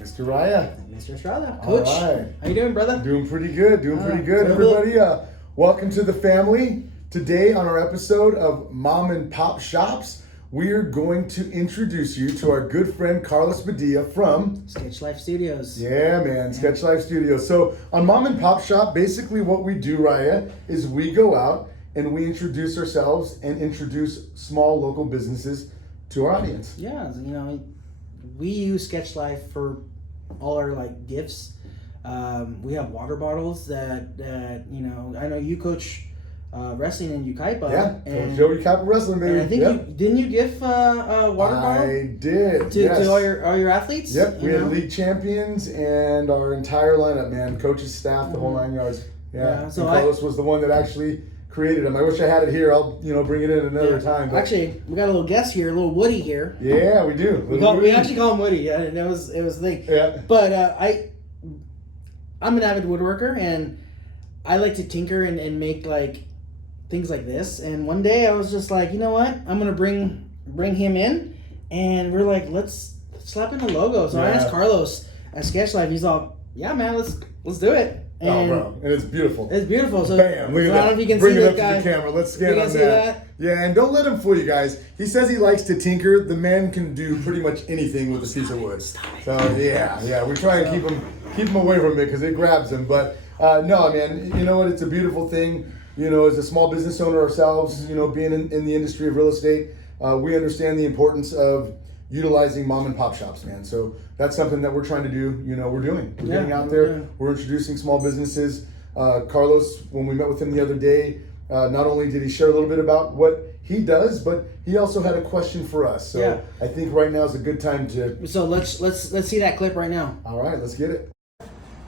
Mr. Raya. Mr. Estrada. Coach, all right. How you doing, brother? Doing pretty good, everybody. Welcome to the family. Today on our episode of Mom and Pop Shops, we're going to introduce you to our good friend Carlos Padilla from Sketch Life Studios. Yeah, man, Sketch Life Studios. So on Mom and Pop Shop, basically what we do, Raya, is we go out and we introduce ourselves and introduce small local businesses to our audience. Yeah, we use Sketch Life for all our gifts. We have water bottles that I know you coach wrestling in Yucaipa. Yeah, and Joe Yucaipa wrestling, baby. And I think didn't you give a water bottle? I did. To all your athletes. Yep, we had league champions and our entire lineup, man, coaches, staff, the whole 9 yards. Yeah. So Carlos was the one that actually created them. I wish I had it here. I'll bring it in another time. But. Actually, we got a little guest here, a little Woody here. Yeah, we do. We actually call him Woody. Yeah, and it was the thing. Yeah. But I'm an avid woodworker, and I like to tinker and make things like this. And one day I was just like, you know what? I'm gonna bring him in, and we're like, let's slap in the logo. So I asked Carlos at Sketch Life. He's all, yeah, man, let's do it. And bro, and it's beautiful. It's beautiful. So bam, look at that. I don't know if you can bring see it that up guy. to the camera. Let's scan on see that. Yeah, and don't let him fool you guys. He says he likes to tinker. The man can do pretty much anything with a piece of wood. So yeah, we try and keep him away from it because it grabs him. But no, man, you know what? It's a beautiful thing. As a small business owner ourselves, being in the industry of real estate, we understand the importance of utilizing mom and pop shops, man. So that's something that we're trying to do. We're doing. We're getting out there. We're introducing small businesses. Carlos, when we met with him the other day, not only did he share a little bit about what he does, but he also had a question for us. So I think right now is a good time to. So let's see that clip right now. All right, let's get it.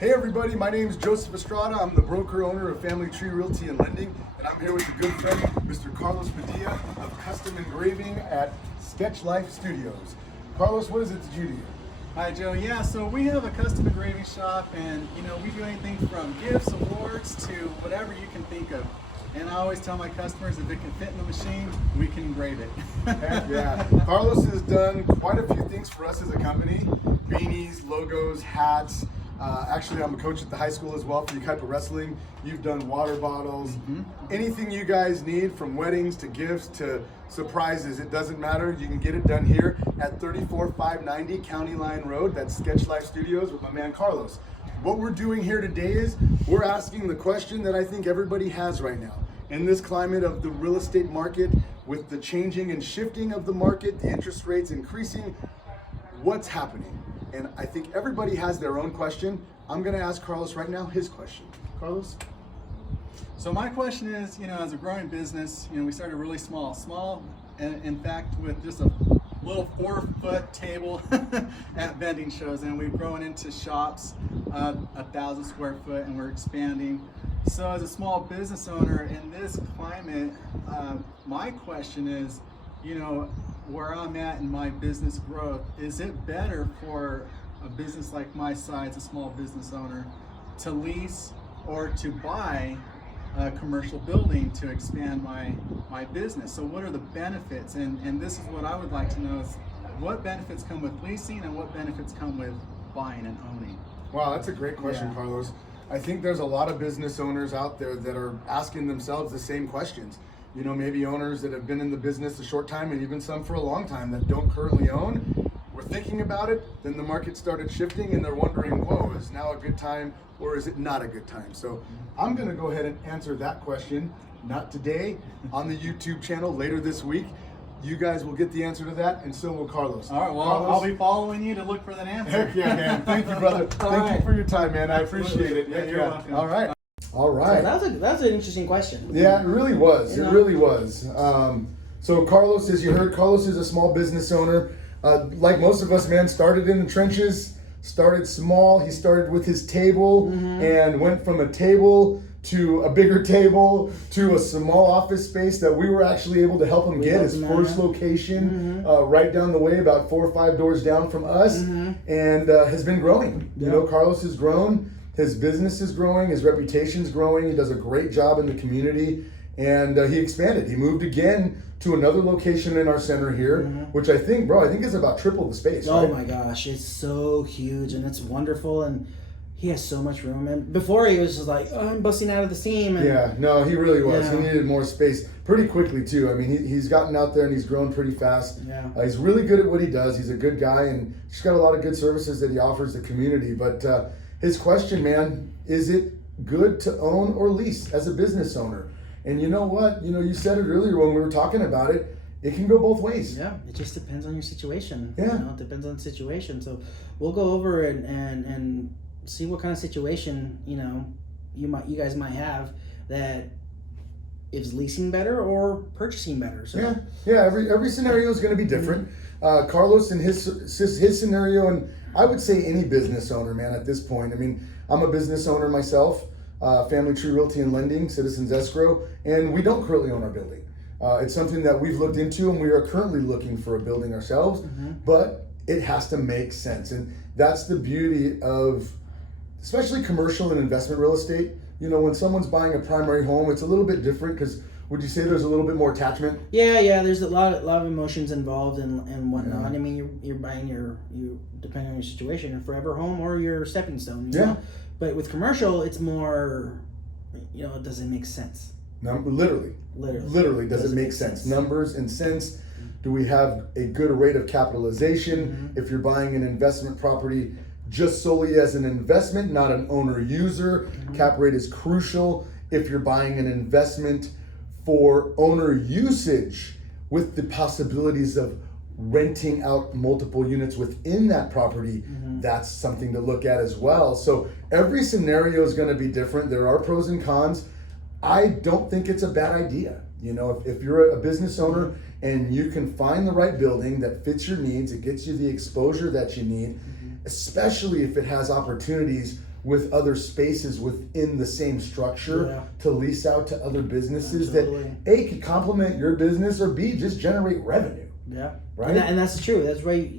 Hey everybody, my name is Joseph Estrada. I'm the broker owner of Family Tree Realty and Lending, and I'm here with a good friend, Mr. Carlos Padilla of Custom Engraving at Sketch Life Studios. Carlos, what is it that you do? Hi Joe, yeah, so we have a custom engraving shop, and we do anything from gifts, awards, to whatever you can think of. And I always tell my customers, if it can fit in the machine, we can engrave it. Heck yeah. Carlos has done quite a few things for us as a company. Beanies, logos, hats. Actually, I'm a coach at the high school as well for Yucaipa Wrestling. You've done water bottles. Anything you guys need, from weddings to gifts to surprises, it doesn't matter. You can get it done here at 34590 County Line Road. That's Sketch Life Studios with my man Carlos. What we're doing here today is we're asking the question that I think everybody has right now. In this climate of the real estate market, with the changing and shifting of the market, the interest rates increasing, what's happening? And I think everybody has their own question. I'm gonna ask Carlos right now his question. Carlos? So my question is, as a growing business, we started really small, and in fact, with just a little 4-foot table at vending shows, and we've grown into shops, 1,000 square foot, and we're expanding. So as a small business owner in this climate, my question is, where I'm at in my business growth, is it better for a business like my size, a small business owner, to lease or to buy a commercial building to expand my business? So what are the benefits? And this is what I would like to know, is what benefits come with leasing and what benefits come with buying and owning? Wow, that's a great question, Carlos. I think there's a lot of business owners out there that are asking themselves the same questions. Maybe owners that have been in the business a short time, and even some for a long time that don't currently own. We're thinking about it, then the market started shifting and they're wondering, whoa, is now a good time or is it not a good time? So I'm gonna go ahead and answer that question, not today, on the YouTube channel later this week. You guys will get the answer to that, and so will Carlos. All right, well, Carlos, I'll be following you to look for that answer. Heck yeah, man. Thank you, brother. Thank you for your time, man. I appreciate it. Yeah, you're welcome. All right. All right. So that's an interesting question. Yeah, it really was. It really was. So Carlos, as you heard, Carlos is a small business owner. Like most of us, man, started in the trenches, started small. He started with his table and went from a table to a bigger table to a small office space that we were actually able to help him get his first location right down the way, about 4 or 5 doors down from us, and has been growing. Carlos has grown. His business is growing. His reputation's growing. He does a great job in the community. and he expanded. He moved again to another location in our center here, which I think is about triple the space. Oh right? my gosh, it's so huge and it's wonderful, and he has so much room. And before he was just like, oh, I'm busting out of the seam. And Yeah, no, he really was. Yeah. He needed more space pretty quickly too. I mean, he's gotten out there and he's grown pretty fast. Yeah. He's really good at what he does. He's a good guy and he's got a lot of good services that he offers the community. But his question, man, is it good to own or lease as a business owner? And you know what? You said it earlier when we were talking about it. It can go both ways. Yeah, it just depends on your situation. Yeah. It depends on the situation. So we'll go over and see what kind of situation, you guys might have that is leasing better or purchasing better. So Yeah. Every scenario is going to be different. Carlos and his scenario, and I would say any business owner, man, at this point. I mean, I'm a business owner myself, Family Tree Realty and Lending, Citizens Escrow, and we don't currently own our building. It's something that we've looked into, and we are currently looking for a building ourselves, but it has to make sense. And that's the beauty of especially commercial and investment real estate. When someone's buying a primary home, it's a little bit different because would you say there's a little bit more attachment? Yeah. There's a lot of emotions involved and whatnot. Yeah. I mean, you're buying you depending on your situation, a forever home or your stepping stone. Yeah. But with commercial, it's more, it doesn't make sense. Literally, does it make sense? Numbers and cents. Do we have a good rate of capitalization? If you're buying an investment property just solely as an investment, not an owner user, cap rate is crucial. If you're buying an investment for owner usage with the possibilities of renting out multiple units within that property, that's something to look at as well. So every scenario is going to be different. There are pros and cons. I don't think it's a bad idea. If you're a business owner and you can find the right building that fits your needs, it gets you the exposure that you need, especially if it has opportunities with other spaces within the same structure to lease out to other businesses that A, could complement your business, or B, just generate revenue. Yeah. Right. And that's true. That's right.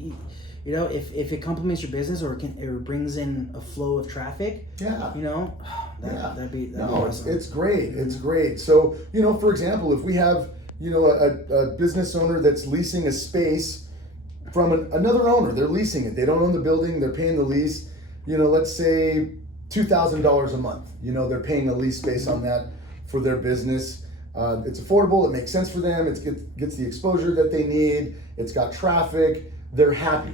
If it complements your business or it brings in a flow of traffic, that'd be awesome. It's great. It's great. So, for example, if we have, a business owner that's leasing a space from another owner, they're leasing it. They don't own the building. They're paying the lease, let's say $2,000 a month. They're paying a lease space on that for their business. It's affordable. It makes sense for them. It gets the exposure that they need. It's got traffic. They're happy.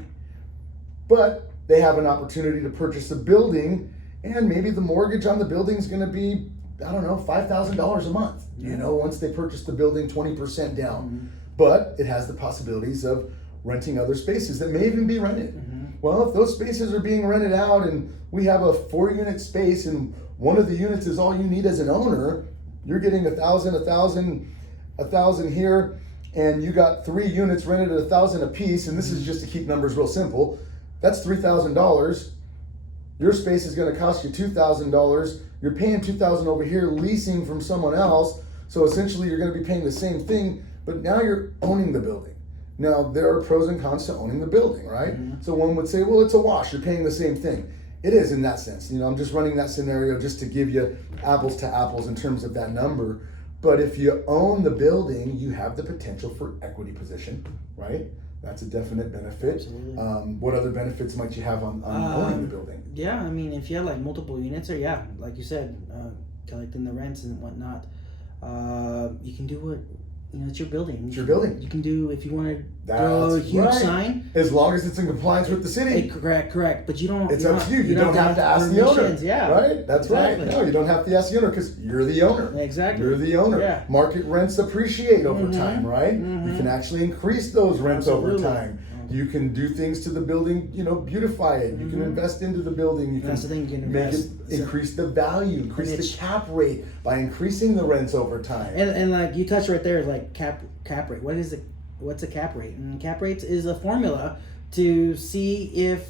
But they have an opportunity to purchase a building, and maybe the mortgage on the building is going to be, $5,000 a month. Once they purchase the building, 20% down. But it has the possibilities of renting other spaces that may even be rented. Well, if those spaces are being rented out and we have a 4-unit space and one of the units is all you need as an owner, you're getting $1,000 here, and you got 3 units rented at $1,000 a piece, and this is just to keep numbers real simple. That's $3,000. Your space is going to cost you $2,000. You're paying $2,000 over here leasing from someone else. So essentially you're going to be paying the same thing, but now you're owning the building. Now there are pros and cons to owning the building, right? So one would say, well, it's a wash. You're paying the same thing. It is in that sense. I'm just running that scenario just to give you apples to apples in terms of that number. But if you own the building, you have the potential for equity position, right? That's a definite benefit. Absolutely. What other benefits might you have on owning the building? Yeah, I mean, if you have like multiple units, or like you said, collecting the rents and whatnot, you can do what, it's your building. It's your building. You can do, if you want to throw a huge sign. As long as it's in compliance with the city. Correct. But you don't. It's up to you. You don't have to ask the owner. Yeah. Right? That's exactly. right. No, you don't have to ask the owner because you're the owner. Exactly. You're the owner. Yeah. Market rents appreciate over time, right? You can actually increase those rents over time. You can do things to the building, beautify it. You can invest into the building. You That's the thing, you can make invest. it, increase the value, increase the cap rate by increasing the rents over time. And like you touched right there, like cap rate. What's a cap rate? And cap rates is a formula to see if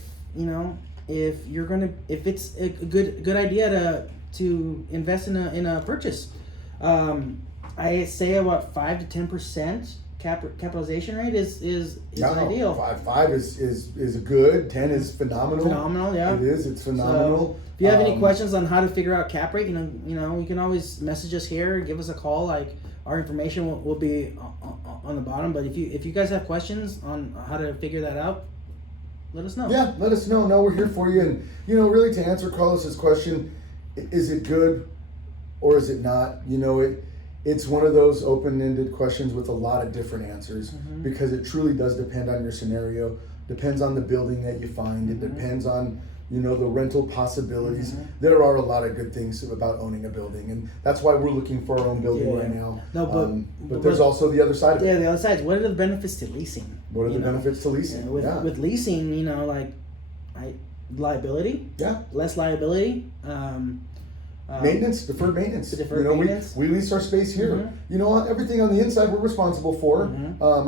if it's a good idea to invest in a purchase. I say about 5 to 10% capitalization rate is Yeah, ideal. 5 is a good. 10 is phenomenal. Phenomenal, yeah. It is. It's phenomenal. So, if you have any questions on how to figure out cap rate, you know, you can always message us here, give us a call. Like, our information will be on the bottom. But if you guys have questions on how to figure that out, let us know. Yeah, let us know. No, we're here for you. And, you know, really to answer Carlos's question, is it good or is it not? You know, it's one of those open-ended questions with a lot of different answers because it truly does depend on your scenario, depends on the building that you find, it depends on, you know, the rental possibilities. There are a lot of good things about owning a building, and that's why we're looking for our own building right now. No, but there's also the other side of it. Yeah, the other side. What are the benefits to leasing? What are the benefits to leasing? With leasing, you know, like liability. Yeah. Less liability. Maintenance, deferred maintenance. Maintenance. We lease our space here. You know, everything on the inside we're responsible for.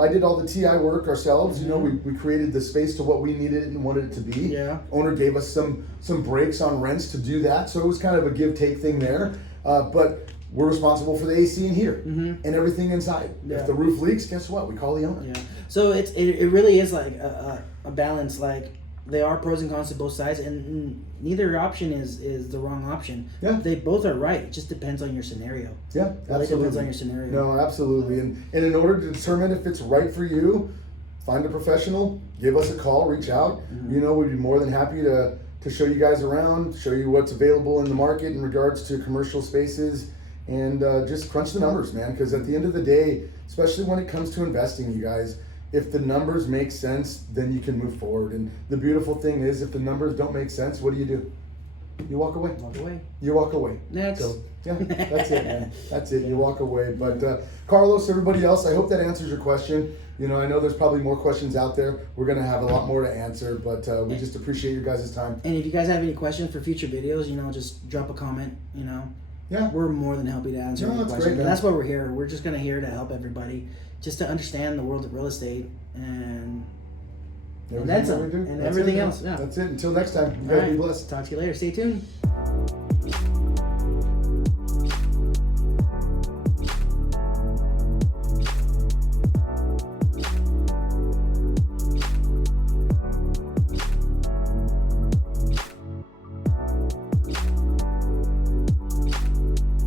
I did all the TI work ourselves. You know, we created the space to what we needed it and wanted it to be. Yeah. Owner gave us some breaks on rents to do that, so it was kind of a give-take thing there. But we're responsible for the AC in here and everything inside. Yeah. If the roof leaks, guess what? We call the owner. Yeah. So it really is like a balance. Like, there are pros and cons to both sides, and neither option is the wrong option. Yeah. They both are right. It just depends on your scenario. Yeah, It really absolutely. depends on your scenario. No, absolutely. And in order to determine if it's right for you, find a professional, give us a call, reach out. You know, we'd be more than happy to show you guys around, show you what's available in the market in regards to commercial spaces, and just crunch the numbers, man. Because at the end of the day, especially when it comes to investing, you guys, if the numbers make sense, then you can move forward. And the beautiful thing is, if the numbers don't make sense, what do? You walk away. Walk away. You walk away. Next. So, yeah, that's it, man. That's it. You walk away. But Carlos, everybody else, I hope that answers your question. You know, I know there's probably more questions out there. We're going to have a lot more to answer, but we just appreciate your guys' time. And if you guys have any questions for future videos, you know, just drop a comment, you know. Yeah. We're more than happy to answer No, any that's questions. great, man. That's why we're here. We're just here to help everybody, just to understand the world of real estate and that's it. And everything else. Yeah. That's it. Until next time, you All guys be right. blessed. Talk to you later. Stay tuned.